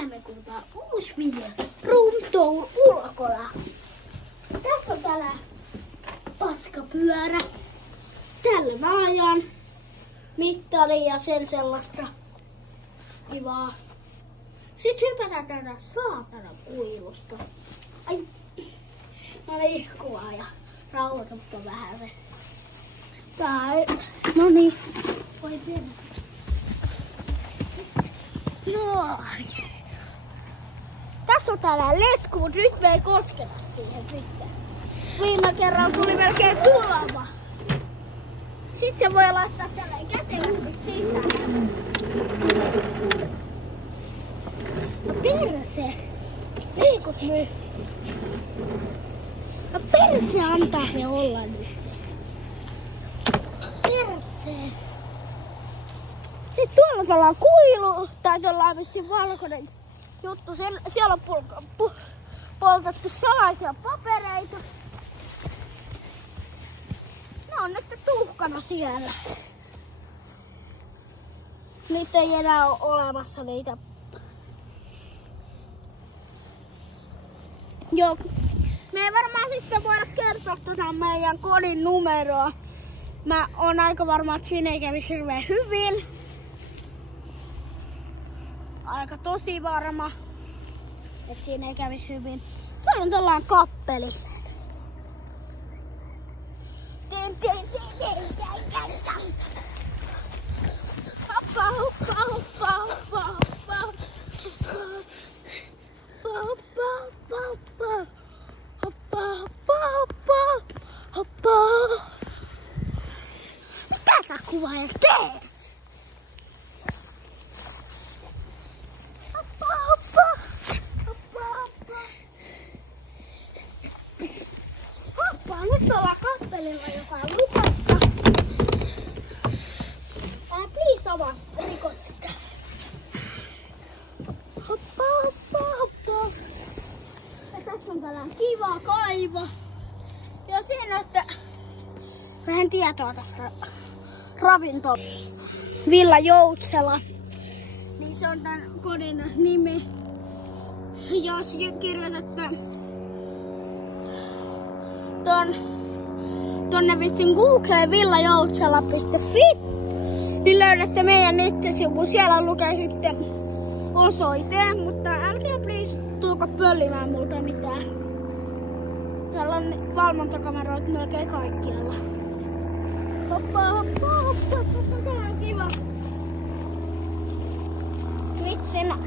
tänään me kuvataan uusi video Room Tour ulkona. Tässä on täällä paskapyörä. Tällä mä ajan mittari ja sen sellaista kivaa. Sitten hypätään täältä saatana kuilusta. Ai, mä olen ihkuvaa ja rauhoituttu vähän se. Noniin. Voi pieni. No. Tässä on täällä letku, mutta nyt me ei kosketa siihen sitten. Viime kerralla tuli melkein tulva. Sitten se voi laittaa tälleen kätevästi sisään. No perse. Eikos nyt? No perse antaa se olla nyt. Perse. Sitten tuolla on tällainen kuilu, tai tuolla vitsin valkoinen juttu. Siellä on poltettu salaisia papereita. Ne on nyt tuhkana siellä. Nyt ei enää ole olemassa niitä. Joo. Me ei varmaan sitten voida kertoa tätä meidän kodin numeroa. Mä oon aika varma, että siinä ei kävisi hirveän hyvin. Aika tosi varma, että siinä ei kävisi hyvin. Täällä on tällainen kappeli. Hoppa, hoppa, hoppa, hoppa, hoppa. Hoppa, hoppa, hoppa. Hoppa, hoppa, hoppa. Hoppa. Mitä sä kuvaaja teet? Hoppa, hoppa. Hoppa, hoppa. Hoppa, nyt ollaan kappelilla, joka on lukassa. Älä please avas, riko sitä. Hoppa, hoppa, hoppa. Ja tässä on tällainen kiva kaivo. Ja siinä on sitten vähän tietoa tästä ravintolasta. Villa Joutsela. Niin se on tän kodin nimi. Jos kirjoitatte tonne vitsin Googleen villajoutsela.fi, niin löydätte meidän nettisivun. Siellä lukee sitten osoite, mutta älkää please tulko pöllimään multa mitään. Täällä on valvontakameroita melkein kaikkialla. Hoppa, hoppa, hoppa. Tässä on tällainen kiva. Vitsinä.